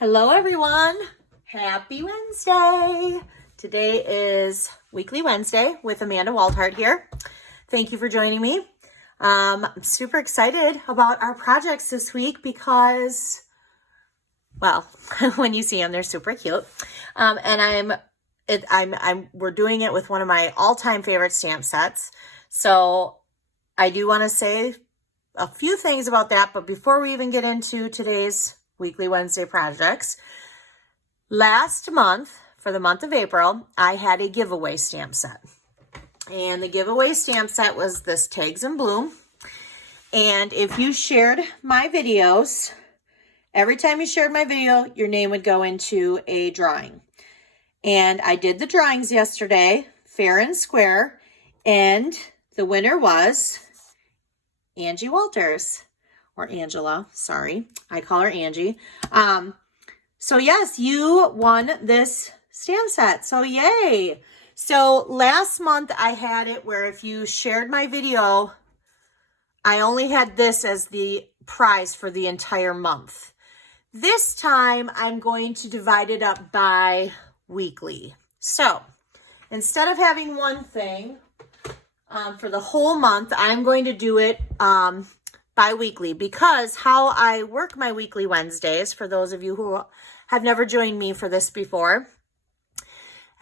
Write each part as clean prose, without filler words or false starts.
Hello everyone, happy Wednesday. Today is Weekly Wednesday with Amanda Waldhart here. Thank you for joining me. I'm super excited about our projects this week because, well, when you see them, they're super cute. And we're doing it with one of my all-time favorite stamp sets. So I do want to say a few things about that, but before we even get into today's Weekly Wednesday projects, last month, for the month of April, I had a giveaway stamp set. And the giveaway stamp set was this Tags in Bloom. And if you shared my videos, every time you shared my video, your name would go into a drawing. And I did the drawings yesterday, fair and square, and the winner was Angie Walters. Or Angela, sorry. I call her Angie. So yes, you won this stamp set. So yay. So last month I had it where if you shared my video, I only had this as the prize for the entire month. This time I'm going to divide it up by weekly. So instead of having one thing for the whole month, I'm going to do it bi-weekly, because how I work my Weekly Wednesdays, for those of you who have never joined me for this before,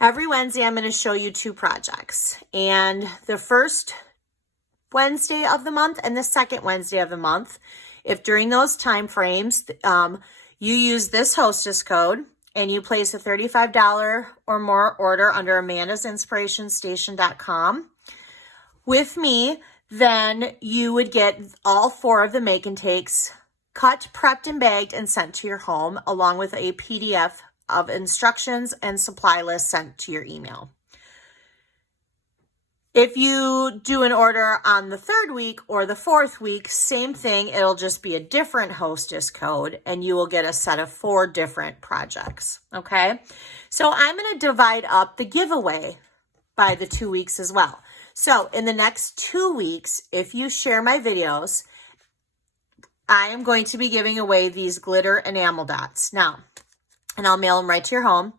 every Wednesday I'm going to show you two projects. And the first Wednesday of the month and the second Wednesday of the month, if during those time frames you use this hostess code and you place a $35 or more order under amandasinspirationstation.com with me, then you would get all four of the make and takes cut, prepped, and bagged and sent to your home, along with a PDF of instructions and supply list sent to your email. If you do an order on the third week or the fourth week, same thing. It'll just be a different hostess code and you will get a set of 4 different projects. Okay. So I'm going to divide up the giveaway by the 2 weeks as well. So in the next 2 weeks, if you share my videos, I am going to be giving away these glitter enamel dots now, and I'll mail them right to your home.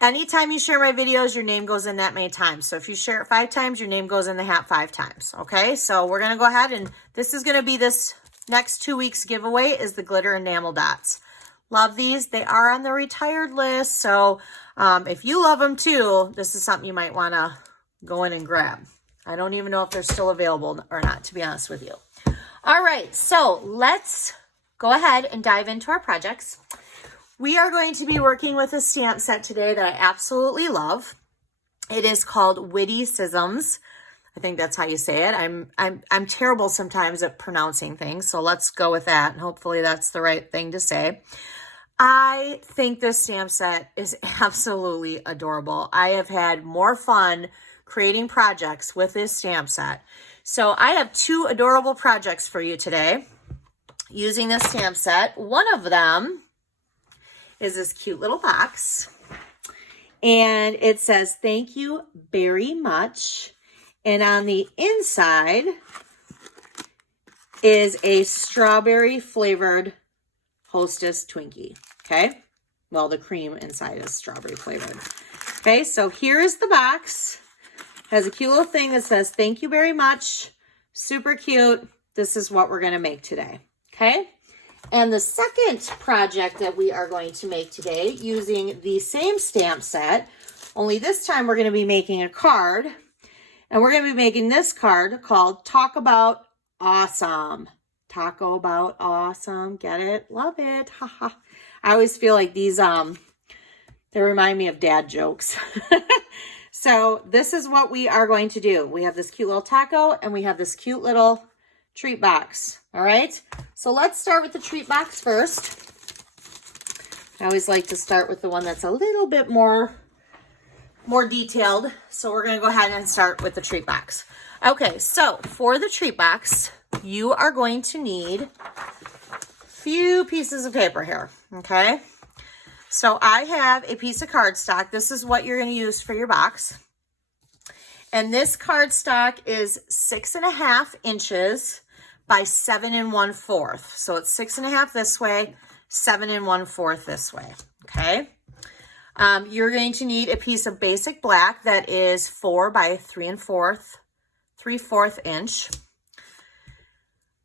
Anytime you share my videos, your name goes in that many times. So if you share it 5 times, your name goes in the hat 5 times. Okay, so we're going to go ahead, and this is going to be this next 2 weeks giveaway is the glitter enamel dots. Love these. They are on the retired list. So if you love them too, this is something you might want to go in and grab. I don't even know if they're still available or not, to be honest with you. All right, so let's go ahead and dive into our projects. We are going to be working with a stamp set today that I absolutely love. It is called Witty-Cisms. I think that's how you say it. I'm terrible sometimes at pronouncing things, so let's go with that, and hopefully that's the right thing to say. I think this stamp set is absolutely adorable. I have had more fun creating projects with this stamp set. So I have 2 adorable projects for you today using this stamp set. One of them is this cute little box, and it says, "Thank you very much." And on the inside is a strawberry flavored Hostess Twinkie. Okay. Well, the cream inside is strawberry flavored. Okay. So here is the box. Has a cute little thing that says, "Thank you very much." Super cute. This is what we're going to make today. Okay. And the second project that we are going to make today using the same stamp set, only this time we're going to be making a card. And we're going to be making this card called Talk About Awesome. Taco About Awesome. Get it? Love it. Haha. I always feel like these, they remind me of dad jokes. So this is what we are going to do. We have this cute little taco and we have this cute little treat box. All right. So let's start with the treat box first. I always like to start with the one that's a little bit more detailed. So we're going to go ahead and start with the treat box. Okay. So for the treat box, you are going to need a few pieces of paper here. Okay. So I have a piece of cardstock. This is what you're going to use for your box. And this cardstock is 6.5 inches by 7 1/4. So it's 6.5 this way, 7 1/4 this way, okay? You're going to need a piece of basic black that is 4 by 3/4 inch.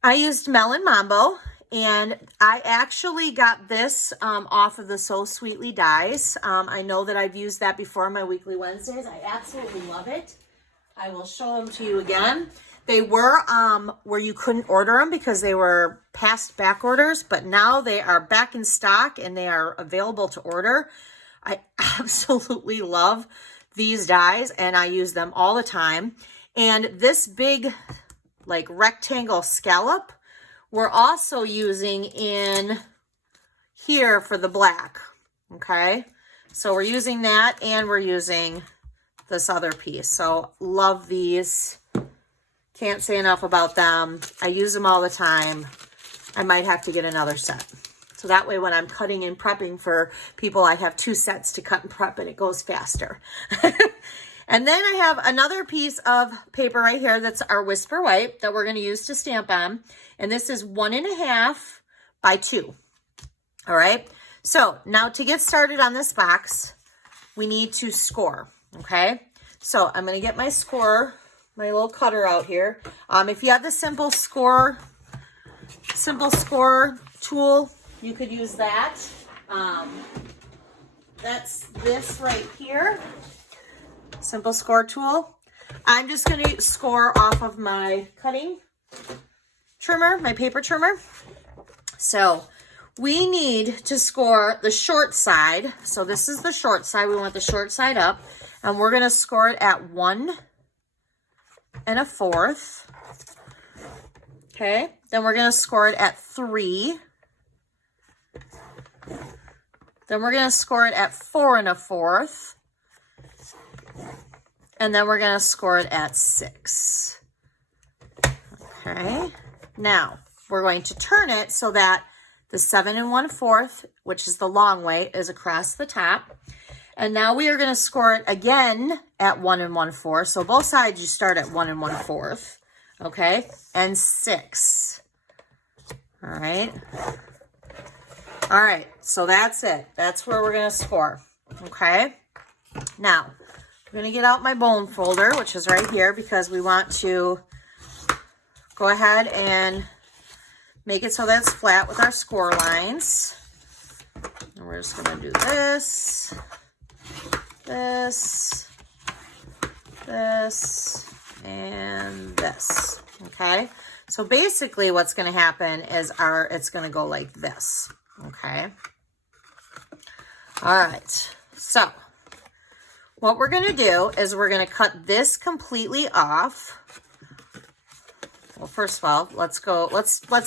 I used Melon Mambo, and I actually got this off of the So Sweetly dies. I know that I've used that before on my Weekly Wednesdays. I absolutely love it. I will show them to you again. They were where you couldn't order them because they were past back orders, but now they are back in stock and they are available to order. I absolutely love these dies and I use them all the time. And this big like rectangle scallop, we're also using in here for the black, okay? So we're using that and we're using this other piece. So love these. Can't say enough about them. I use them all the time. I might have to get another set. So that way when I'm cutting and prepping for people, I have 2 sets to cut and prep and it goes faster. And then I have another piece of paper right here that's our Whisper White that we're going to use to stamp on. And this is 1.5 by 2. All right. So now to get started on this box, we need to score. Okay. So I'm going to get my score, my little cutter out here. If you have the simple score tool, you could use that. That's this right here. Simple score tool. I'm just going to score off of my cutting trimmer, my paper trimmer. So we need to score the short side. So this is the short side. We want the short side up. And we're going to score it at 1 1/4. Okay. Then we're going to score it at 3. Then we're going to score it at 4 1/4. And then we're going to score it at 6. Okay. Now, we're going to turn it so that the 7 1/4, which is the long way, is across the top. And now we are going to score it again at 1 1/4. So both sides you start at 1 1/4. Okay. And 6. All right. All right. So that's it. That's where we're going to score. Okay. Now, I'm going to get out my bone folder, which is right here, because we want to go ahead and make it so that it's flat with our score lines. And we're just going to do this, this, this, and this. Okay. So basically what's going to happen is it's going to go like this. Okay. All right. So what we're going to do is we're going to cut this completely off. Well, first of all, let's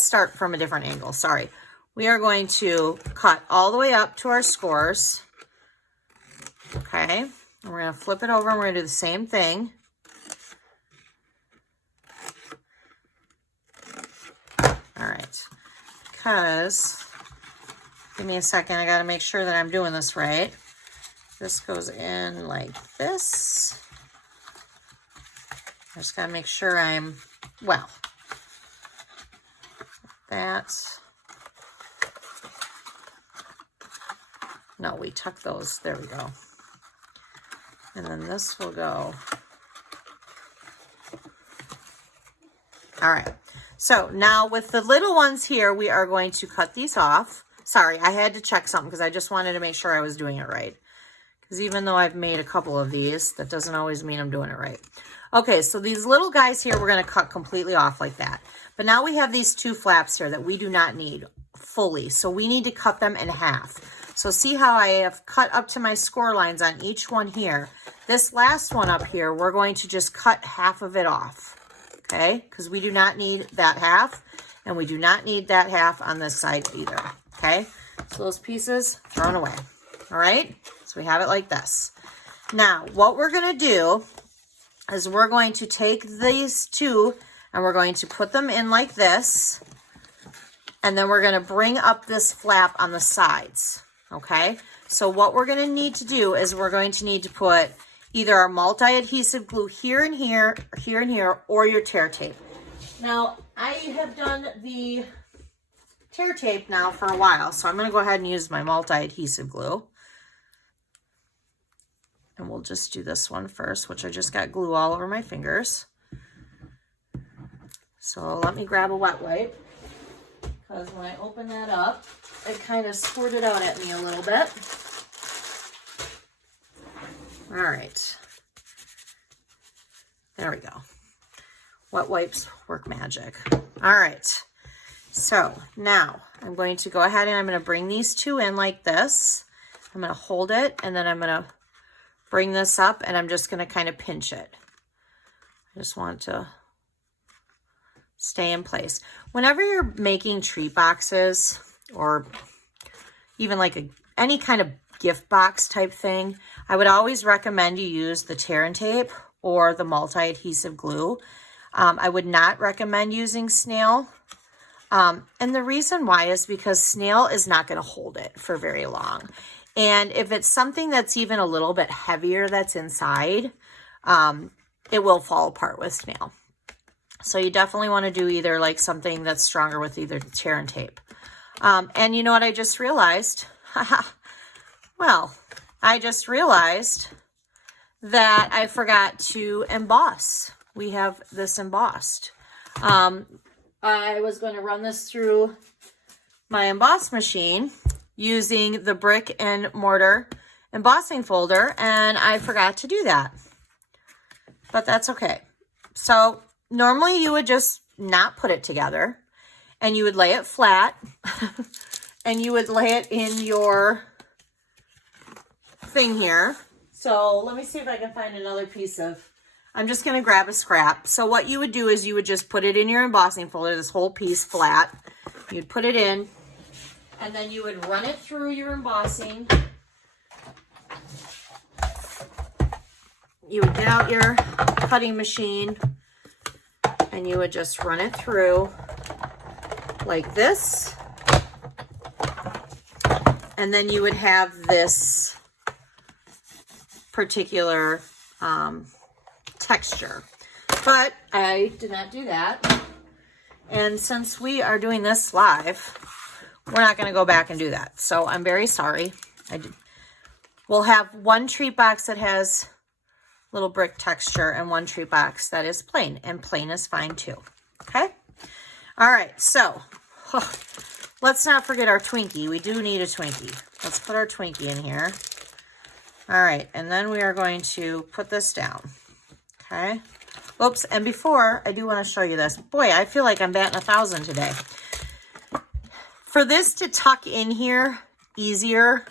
start from a different angle. Sorry. We are going to cut all the way up to our scores. Okay. And we're going to flip it over and we're going to do the same thing. All right. Because, give me a second. I got to make sure that I'm doing this right. This goes in like this. I just got to make sure I'm, well, that. No, we tuck those. There we go. And then this will go. All right. So now with the little ones here, we are going to cut these off. Sorry, I had to check something because I just wanted to make sure I was doing it right. Because even though I've made a couple of these, that doesn't always mean I'm doing it right. Okay, so these little guys here, we're going to cut completely off like that. But now we have these 2 flaps here that we do not need fully. So we need to cut them in half. So see how I have cut up to my score lines on each one here. This last one up here, we're going to just cut half of it off. Okay, because we do not need that half. And we do not need that half on this side either. Okay, so those pieces thrown away. All right, so we have it like this. Now, what we're going to do is we're going to take these 2 and we're going to put them in like this. And then we're going to bring up this flap on the sides. Okay, so what we're going to need to do is we're going to need to put either our multi-adhesive glue here and here, here and here, or your tear tape. Now, I have done the tear tape now for a while, so I'm going to go ahead and use my multi-adhesive glue. And we'll just do this one first, which I just got glue all over my fingers. So let me grab a wet wipe, because when I open that up, it kind of squirted out at me a little bit. All right. There we go. Wet wipes work magic. All right. So now I'm going to go ahead and I'm going to bring these two in like this. I'm going to hold it, and then I'm going to bring this up, and I'm just going to kind of pinch it. I just want to stay in place. Whenever you're making treat boxes, or even like any kind of gift box type thing, I would always recommend you use the tear and tape or the multi-adhesive glue. I would not recommend using snail. And the reason why is because snail is not going to hold it for very long. And if it's something that's even a little bit heavier that's inside, it will fall apart with snail. So you definitely want to do either like something that's stronger with either tear and tape. And you know what I just realized? Well, I just realized that I forgot to emboss. We have this embossed. I was going to run this through my emboss machine using the brick and mortar embossing folder, and I forgot to do that. But that's okay. So normally you would just not put it together, and you would lay it flat, and you would lay it in your thing here. So let me see if I can find another piece of, I'm just going to grab a scrap. So what you would do is you would just put it in your embossing folder, this whole piece flat. You'd put it in, and then you would run it through your embossing. You would get out your cutting machine, and you would just run it through like this. And then you would have this particular texture. But I did not do that. And since we are doing this live, we're not going to go back and do that. So I'm very sorry. We'll have one treat box that has little brick texture and one treat box that is plain, and plain is fine too. Okay. All right. So let's not forget our Twinkie. We do need a Twinkie. Let's put our Twinkie in here. All right. And then we are going to put this down. Okay. Oops. And before, I do want to show you this. Boy, I feel like I'm batting 1,000 today. For this to tuck in here easier,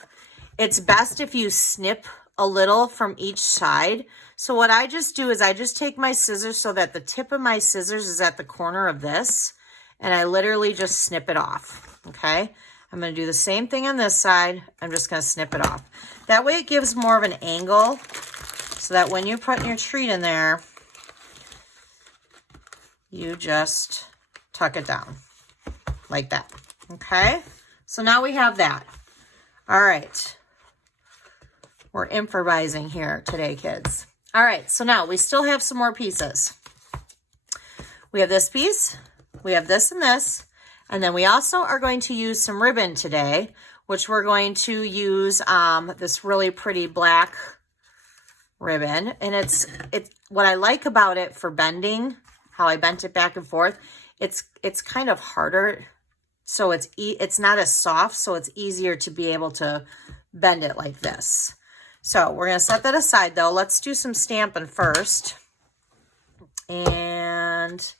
it's best if you snip a little from each side. So what I just do is I just take my scissors so that the tip of my scissors is at the corner of this, and I literally just snip it off. Okay. I'm going to do the same thing on this side. I'm just going to snip it off. That way it gives more of an angle so that when you're putting your treat in there, you just tuck it down like that. Okay. So now we have that. All right. We're improvising here today, kids. All right. So now we still have some more pieces. We have this piece. We have this and this. And then we also are going to use some ribbon today, which we're going to use this really pretty black ribbon. And it's what I like about it for bending, how I bent it back and forth. It's kind of harder, so it's not as soft, so it's easier to be able to bend it like this. So we're going to set that aside though. Let's do some stamping first. And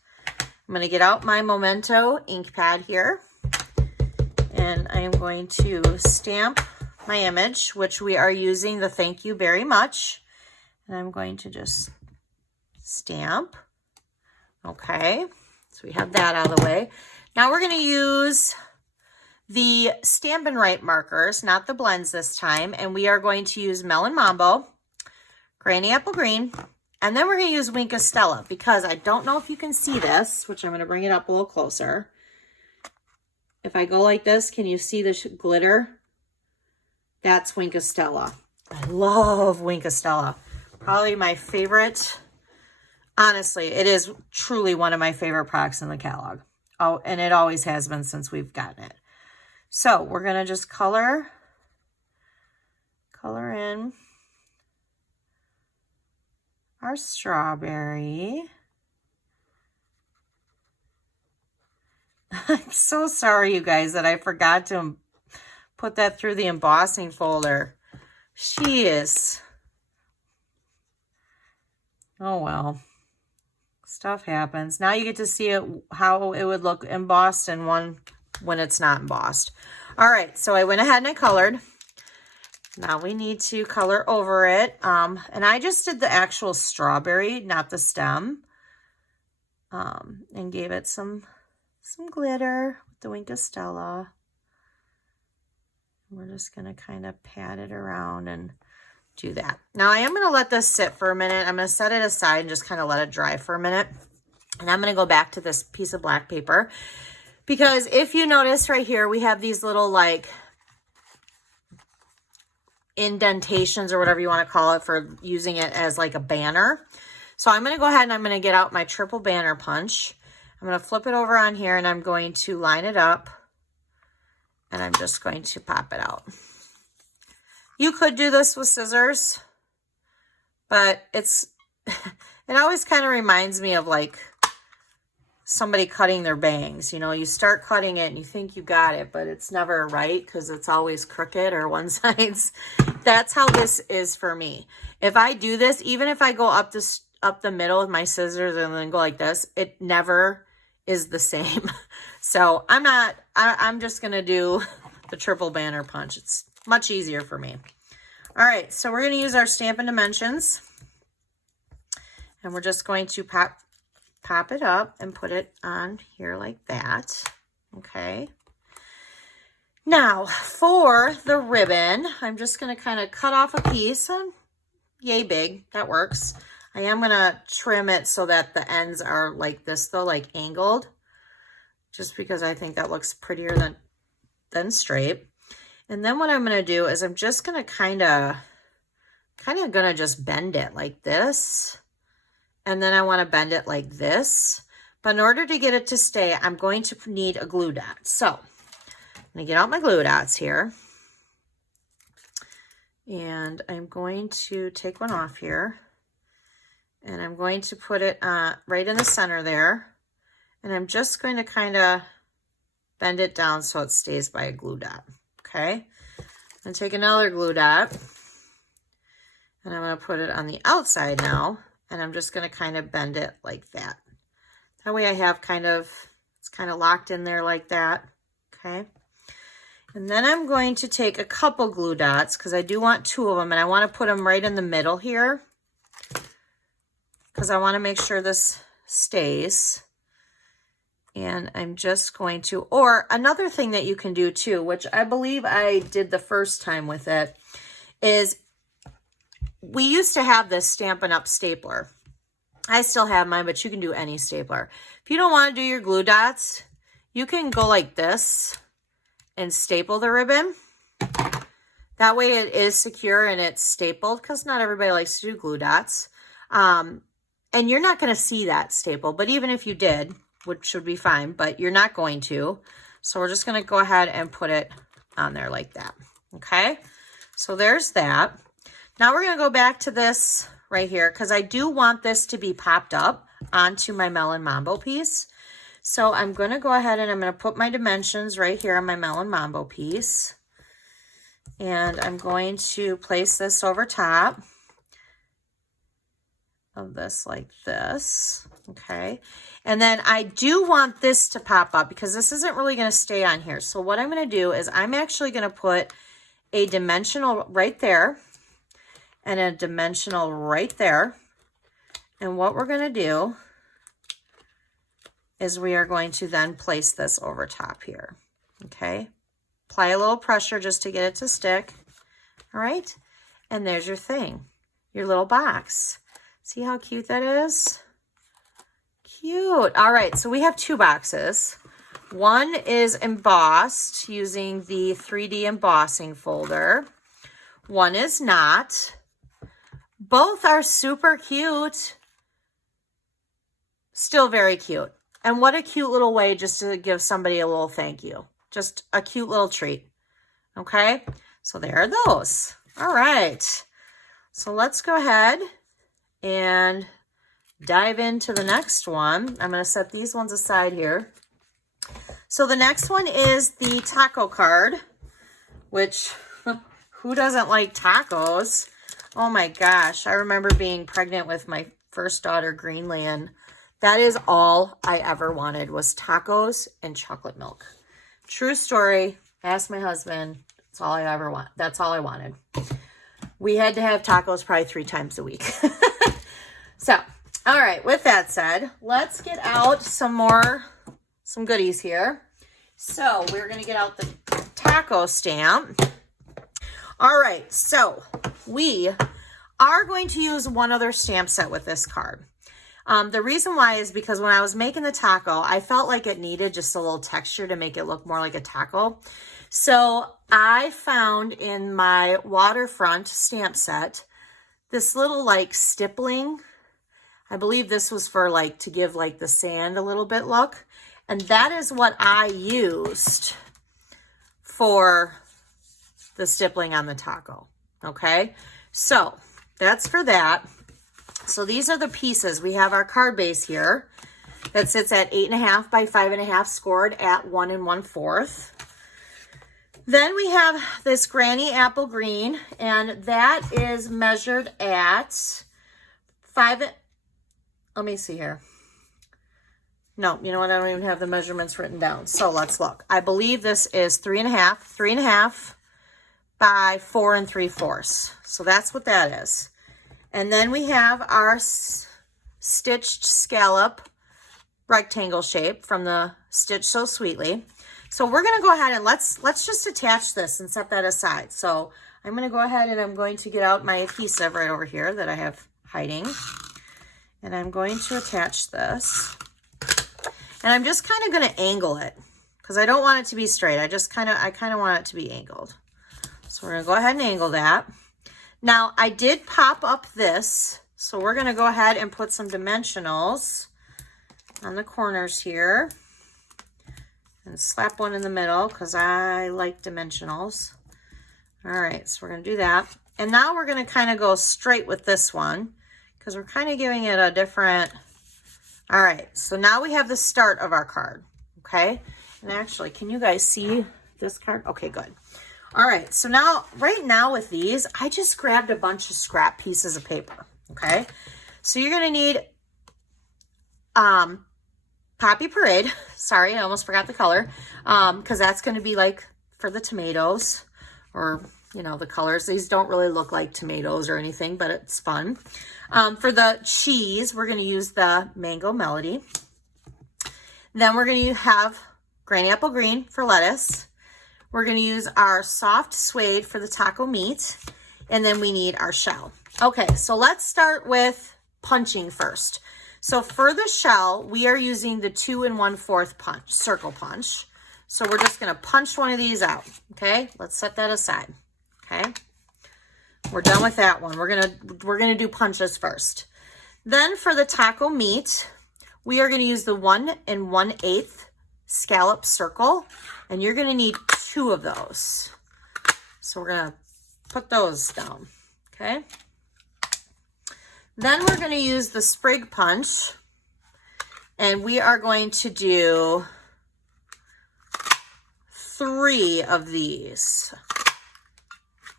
I'm going to get out my Memento ink pad here, and I am going to stamp my image, which we are using the Thank You Very Much. And I'm going to just stamp. Okay, so we have that out of the way. Now we're going to use the Stampin' Right markers, not the blends this time, and we are going to use Melon Mambo, Granny Apple Green, and then we're going to use Wink of Stella, because I don't know if you can see this, which I'm going to bring it up a little closer. If I go like this, can you see the glitter? That's Wink of Stella. I love Wink of Stella. Probably my favorite. Honestly, it is truly one of my favorite products in the catalog. and it always has been since we've gotten it. So we're going to just color in our strawberry. I'm so sorry, you guys, that I forgot to put that through the embossing folder. She is. Oh, well. Stuff happens. Now you get to see it, how it would look embossed and one when it's not embossed. All right, so I went ahead and I colored. Now we need to color over it. And I just did the actual strawberry, not the stem. And gave it some glitter with the Wink of Stella. We're just going to kind of pat it around and do that. Now I am going to let this sit for a minute. I'm going to set it aside and just kind of let it dry for a minute. And I'm going to go back to this piece of black paper, because if you notice right here, we have these little like indentations or whatever you want to call it for using it as like a banner. So I'm going to go ahead and I'm going to get out my triple banner punch. I'm going to flip it over on here and I'm going to line it up and I'm just going to pop it out. You could do this with scissors, but it always kind of reminds me of like somebody cutting their bangs. You know, you start cutting it and you think you got it, but it's never right because it's always crooked or one side's. That's how this is for me. If I do this, even if I go up the middle with my scissors and then go like this, it never is the same. So I'm just going to do the triple banner punch. It's much easier for me. All right, so we're going to use our Stampin' Dimensions. And we're just going to pop it up and put it on here like that. Okay. Now, for the ribbon, I'm just going to kind of cut off a piece. Yay big, that works. I am going to trim it so that the ends are like this though, like angled. Just because I think that looks prettier than straight. And then what I'm going to do is I'm just going to kind of going to just bend it like this. And then I want to bend it like this. But in order to get it to stay, I'm going to need a glue dot. So I'm going to get out my glue dots here. And I'm going to take one off here. And I'm going to put it right in the center there. And I'm just going to kind of bend it down so it stays by a glue dot. Okay, I'm going to take another glue dot and I'm going to put it on the outside now, and I'm just going to kind of bend it like that. That way I have it's kind of locked in there like that. Okay, and then I'm going to take a couple glue dots because I do want 2 of them, and I want to put them right in the middle here because I want to make sure this stays. And I'm just going to, or another thing that you can do too, which I believe I did the first time with it, is we used to have this Stampin' Up stapler. I still have mine, but you can do any stapler. If you don't want to do your glue dots, you can go like this and staple the ribbon. That way it is secure and it's stapled, because not everybody likes to do glue dots. And you're not going to see that staple, but even if you did, which should be fine, but you're not going to. So we're just going to go ahead and put it on there like that. Okay, so there's that. Now we're going to go back to this right here because I do want this to be popped up onto my Melon Mambo piece. So I'm going to go ahead and I'm going to put my dimensions right here on my Melon Mambo piece. And I'm going to place this over top of this like this. Okay, and then I do want this to pop up because this isn't really going to stay on here. So what I'm going to do is I'm actually going to put a dimensional right there and a dimensional right there. And what we're going to do is we are going to then place this over top here. Okay, apply a little pressure just to get it to stick. All right, and there's your thing, your little box. See how cute that is? Cute. All right, so we have 2 boxes. One is embossed using the 3D embossing folder. One is not. Both are super cute. Still very cute. And what a cute little way just to give somebody a little thank you. Just a cute little treat. Okay, so there are those. All right, so let's go ahead and dive into the next one. I'm going to set these ones aside here. So the next one is the taco card, which who doesn't like tacos? Oh my gosh, I remember being pregnant with my first daughter, Greenland. That is all I ever wanted was tacos and chocolate milk. True story. Ask my husband. That's all I ever want. That's all I wanted. We had to have tacos probably 3 times a week. So, all right. With that said, let's get out some goodies here. So we're going to get out the taco stamp. All right. So we are going to use one other stamp set with this card. The reason why is because when I was making the taco, I felt like it needed just a little texture to make it look more like a taco. So I found in my waterfront stamp set, this little like stippling. I believe this was for like to give like the sand a little bit look. And that is what I used for the stippling on the taco. Okay. So that's for that. So these are the pieces. We have our card base here that sits at 8.5 by 5.5, scored at 1 1/4. Then we have this Granny Apple Green, and that is measured at 5. Let me see here. No, you know what? I don't even have the measurements written down. So let's look. I believe this is 3.5 by 4 3/4. So that's what that is. And then we have our stitched scallop rectangle shape from the Stitch So Sweetly. So we're going to go ahead and let's just attach this and set that aside. So I'm going to go ahead and I'm going to get out my adhesive right over here that I have hiding. And I'm going to attach this. And I'm just kind of going to angle it because I don't want it to be straight. I kind of want it to be angled. So we're going to go ahead and angle that. Now, I did pop up this, so we're going to go ahead and put some dimensionals on the corners here and slap one in the middle because I like dimensionals. All right, so we're going to do that. And now we're going to kind of go straight with this one because we're kind of giving it a different... All right, so now we have the start of our card, okay? And actually, can you guys see this card? Okay, good. All right, so now, right now with these, I just grabbed a bunch of scrap pieces of paper, okay? So you're going to need Poppy Parade. Sorry, I almost forgot the color, because that's going to be like for the tomatoes or, you know, the colors. These don't really look like tomatoes or anything, but it's fun. For the cheese, we're going to use the Mango Melody. Then we're going to have Granny Apple Green for lettuce. We're going to use our soft suede for the taco meat. And then we need our shell. Okay, so let's start with punching first. So for the shell, we are using the 2 1/4 punch, circle punch. So we're just going to punch one of these out. Okay, let's set that aside. Okay, we're done with that one. We're gonna do punches first. Then for the taco meat, we are going to use the 1 1/8 scallop circle, and you're going to need 2 of those. So we're going to put those down, okay? Then we're going to use the sprig punch, and we are going to do 3 of these.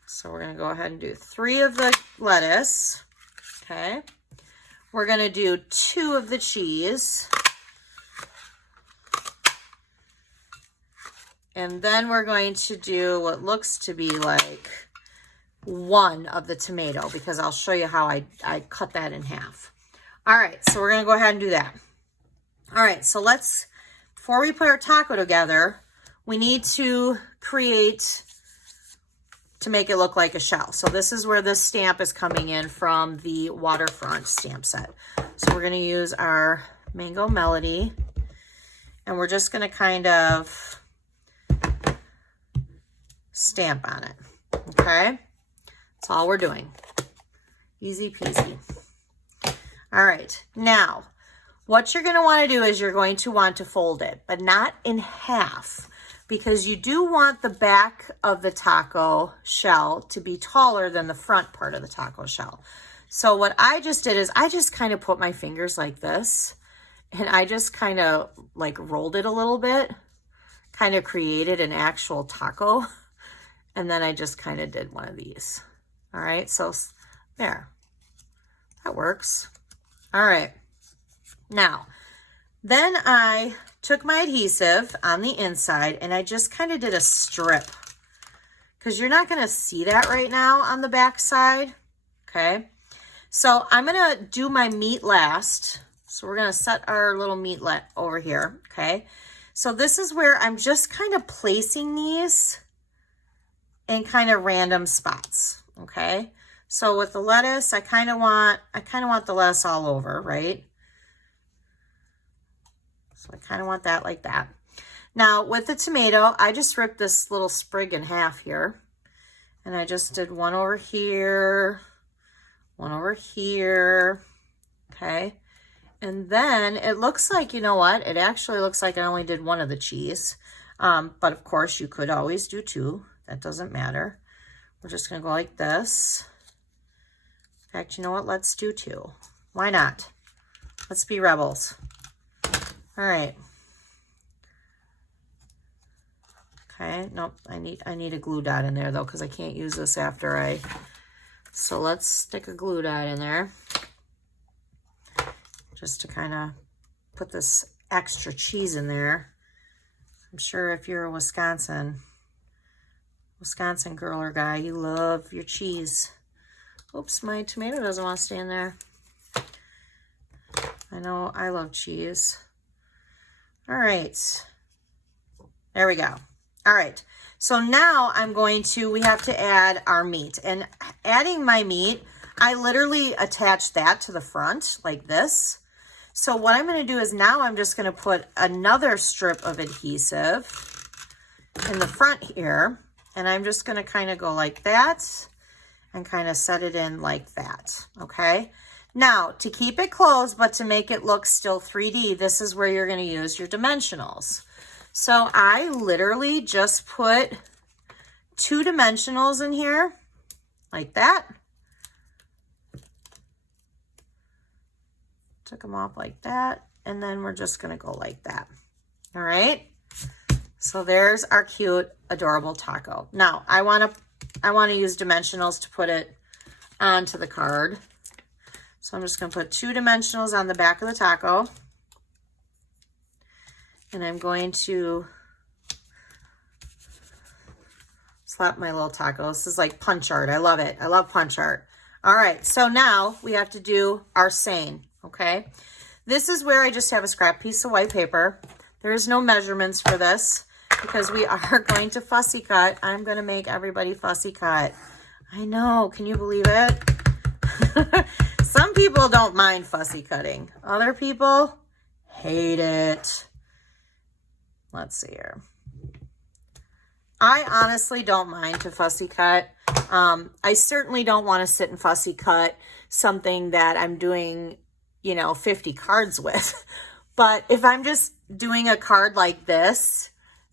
So we're going to go ahead and do 3 of the lettuce, okay? We're going to do 2 of the cheese. And then we're going to do what looks to be like 1 of the tomato, because I'll show you how I cut that in half. All right, so we're going to go ahead and do that. All right, so before we put our taco together, we need to make it look like a shell. So this is where this stamp is coming in from the waterfront stamp set. So we're going to use our Mango Melody, and we're just going to kind of stamp on it, okay? That's all we're doing. Easy peasy. All right, now what you're going to want to do is you're going to want to fold it, but not in half, because you do want the back of the taco shell to be taller than the front part of the taco shell. So what I just did is I just kind of put my fingers like this, and I just kind of like rolled it a little bit, kind of created an actual taco. And then I just kind of did one of these. All right, so there, that works. All right, now, then I took my adhesive on the inside and I just kind of did a strip, because you're not gonna see that right now on the back side, okay? So I'm gonna do my meat last. So we're gonna set our little meat over here, okay? So this is where I'm just kind of placing these in kind of random spots, okay? So with the lettuce, I kind of want the lettuce all over, right? So I kind of want that like that. Now with the tomato, I just ripped this little sprig in half here, and I just did one over here, one over here, okay? And then it looks like, you know what? It actually looks like I only did one of the cheese, but of course you could always do two. That doesn't matter. We're just gonna go like this. In fact, you know what? Let's do two. Why not? Let's be rebels. All right. Okay, nope, I need a glue dot in there though, because I can't use this after so let's stick a glue dot in there, just to kind of put this extra cheese in there. I'm sure if you're a Wisconsin girl or guy, you love your cheese. Oops, my tomato doesn't want to stay in there. I know I love cheese. All right, there we go. All right, so now we have to add our meat. And adding my meat, I literally attach that to the front like this. So what I'm gonna do is now I'm just gonna put another strip of adhesive in the front here, and I'm just gonna kind of go like that and kind of set it in like that, okay? Now, to keep it closed, but to make it look still 3D, this is where you're gonna use your dimensionals. So I literally just put 2 dimensionals in here, like that. Took them off like that, and then we're just gonna go like that, all right? So there's our cute, adorable taco. Now, I wanna use dimensionals to put it onto the card. So I'm just gonna put 2 dimensionals on the back of the taco. And I'm going to slap my little taco. This is like punch art. I love it. I love punch art. All right, so now we have to do our saying, okay? This is where I just have a scrap piece of white paper. There's no measurements for this because we are going to fussy cut. I'm gonna make everybody fussy cut. I know, can you believe it? Some people don't mind fussy cutting. Other people hate it. Let's see here. I honestly don't mind to fussy cut. I certainly don't want to sit and fussy cut something that I'm doing, 50 cards with. But if I'm just doing a card like this,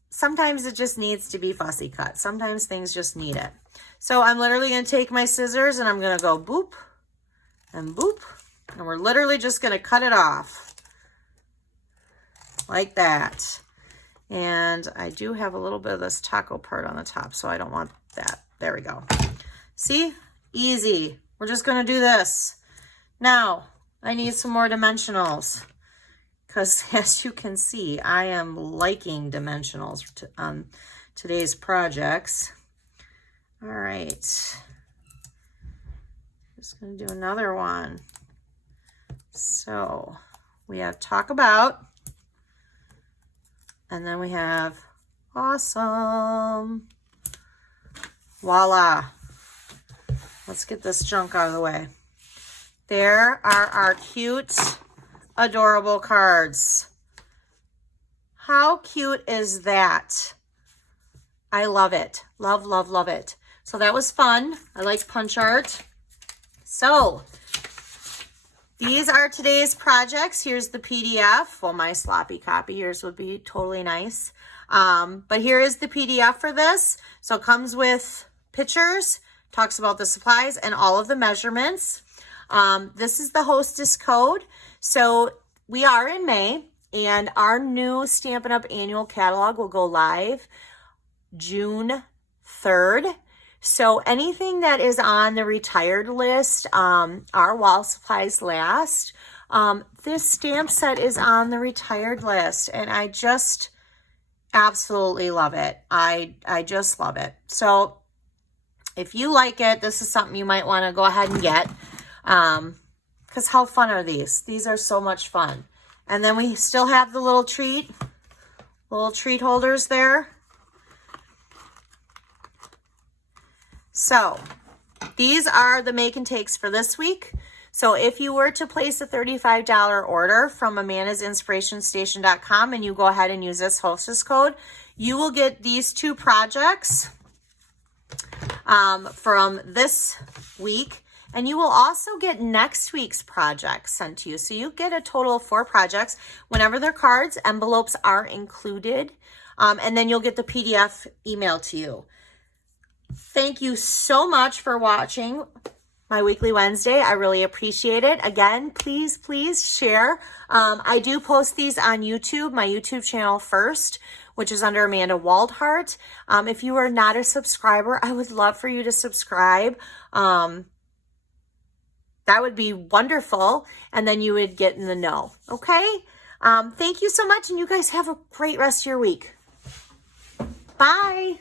sometimes it just needs to be fussy cut. Sometimes things just need it. So I'm literally going to take my scissors and I'm going to go boop and boop. And we're literally just going to cut it off like that. And I do have a little bit of this taco part on the top, so I don't want that. There we go. See? Easy. We're just going to do this. Now, I need some more dimensionals because as you can see, I am liking dimensionals on today's projects. All right. Just going to do another one. So we have talk about. And then we have awesome. Voila. Let's get this junk out of the way. There are our cute, adorable cards. How cute is that? I love it. Love, love, love it. So that was fun. I like punch art. So These are today's projects. Here's the PDF. Well, my sloppy copy. Yours would be totally nice. But here is the PDF for this. So it comes with pictures, talks about the supplies and all of the measurements. This is the hostess code. So we are in May, and our new Stampin' Up! Annual catalog will go live June 3rd. So anything that is on the retired list, our wall supplies last. This stamp set is on the retired list, and I just absolutely love it. I just love it. So if you like it, this is something you might want to go ahead and get. Because how fun are these? These are so much fun. And then we still have the little treat holders there. So these are the make and takes for this week. So if you were to place a $35 order from amandasinspirationstation.com and you go ahead and use this hostess code, you will get these 2 projects from this week. And you will also get next week's projects sent to you. So you get a total of 4 projects. Whenever they're cards, envelopes are included. And then you'll get the PDF emailed to you. Thank you so much for watching my Weekly Wednesday. I really appreciate it. Again, please share. I do post these on YouTube, my YouTube channel first, which is under Amanda Waldhart. If you are not a subscriber, I would love for you to subscribe. That would be wonderful. And then you would get in the know. Okay? Thank you so much. And you guys have a great rest of your week. Bye.